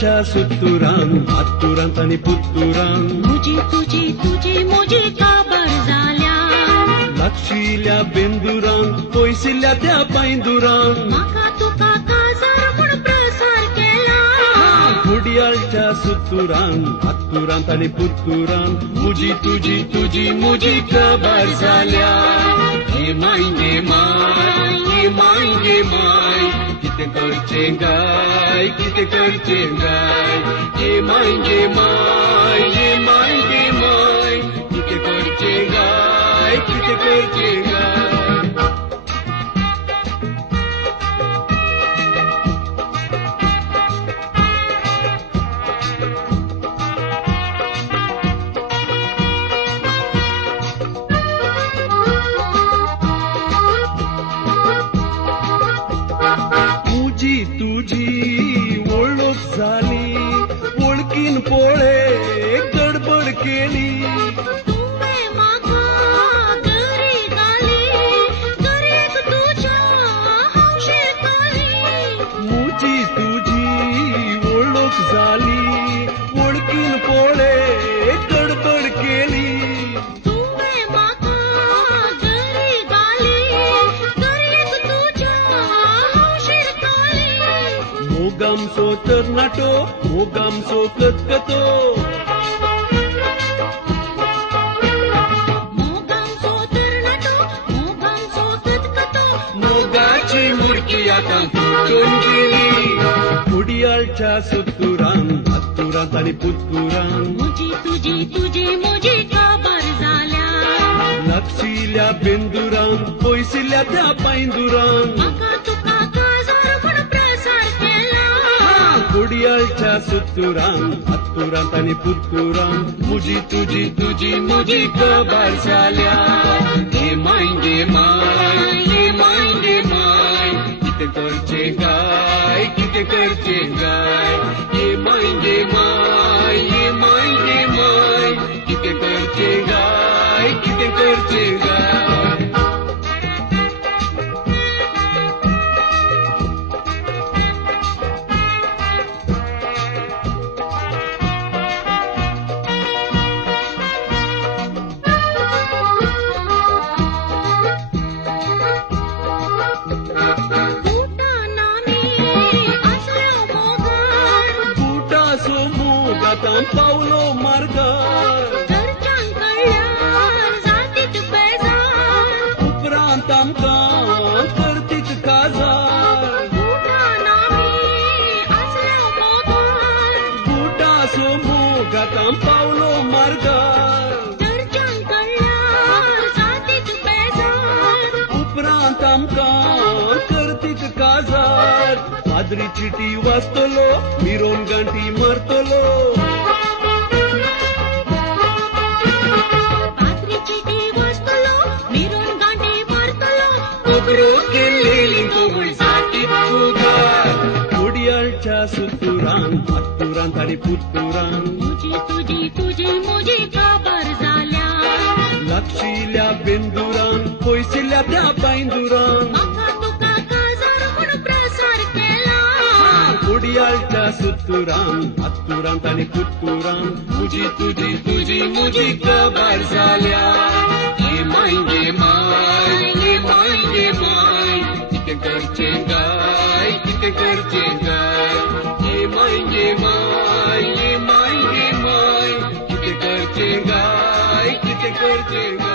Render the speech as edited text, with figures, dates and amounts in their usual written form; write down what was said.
बुडयाळच्या सुत्तुरान हात्तुरांत आनी पुत्तुरान मुजी तुजी तुजी मुजी काबर जाल्या लागशिल्ल्या बेंदुरान पयसिल्ल्या त्या पांयदुरान म्हाका तुका काजार म्हूण प्रसार केला बुडयाळच्या सुत्तुरान हात्तुरांत आनी पुत्तुरान मुजी तुजी तुजी मुजी काबार जाल्या hey my gay my hey my गे माय कितें करचें गाय कितें करचें गाय hey my gay my hey my गे माय कितें करचें गाय कितें करचें गाय तुझी ओळख झाली ओळखीन पोळे गडबड केली तुवें म्हाका गरी घाली गरेक तुज्या हावशेर घाली मुजी तुझी ओळख झाली ओळखीन पोळे गडबड केली तुवें म्हाका गरी घाली गरेक तुज्या हावशेर घाली मोगामचो तरणाटो मोगामचो कतकतो मोगामचो तरणाटो मोगामचो कतकतो मोगाची मुडकी आतां तुटून गेली बुडयाळच्या सुत्तुरान हात्तुरांत आनी पुत्तुरान मुजी तुजी तुजी मुजी काबार जाल्या लागशिल्ल्या बेंदुरान पयसिल्ल्या त्या पांयदुरान म्हाका तुका काजार म्हूण प्रसार केला बुडयाळच्या सुत्तुरान हात्तुरांत आनी पुत्तुरान मुजी तुजी तुजी मुजी काबार जाल्या hey my gay my hey my गे माय कितें करचें गाय कितें करचें गाय hey my gay my hey my गे माय कितें करचें गाय कितें करचें गाय पावलो मार्गार घरच्यांक कळ्ळ्यार जातीत बेजार उपरांत आमकां करतीत काजार बुटान आमी आसल्यो मोगार बुटाचो मोग आतां पावलो मार्गार घरच्यांक कळ्ळ्यार जातीत बेजार उपरांत आमकां करतीत काजार पाद्री चिटी वाचतलो मिरोन गांठी मारतलो बुडयाळच्या सुत्तुरान हात्तुरांत आनी पुत्तुरान मुजी तुजी तुजी मुजी काबार जाल्या लागशिल्ल्या बेंदुरान पयसिल्ल्या त्या पांयदुरान म्हाका तुका काजार म्हूण प्रसार केला बुडयाळच्या सुत्तुरान हात्तुरांत आनी पुत्तुरान मुजी तुजी तुजी मुजी काबार जाल्या hey my gay my hey my गे माय कितें करचें गाय कितें करचें गाय hey my gay my hey my गे माय कितें करचें गाय कितें करचें गाय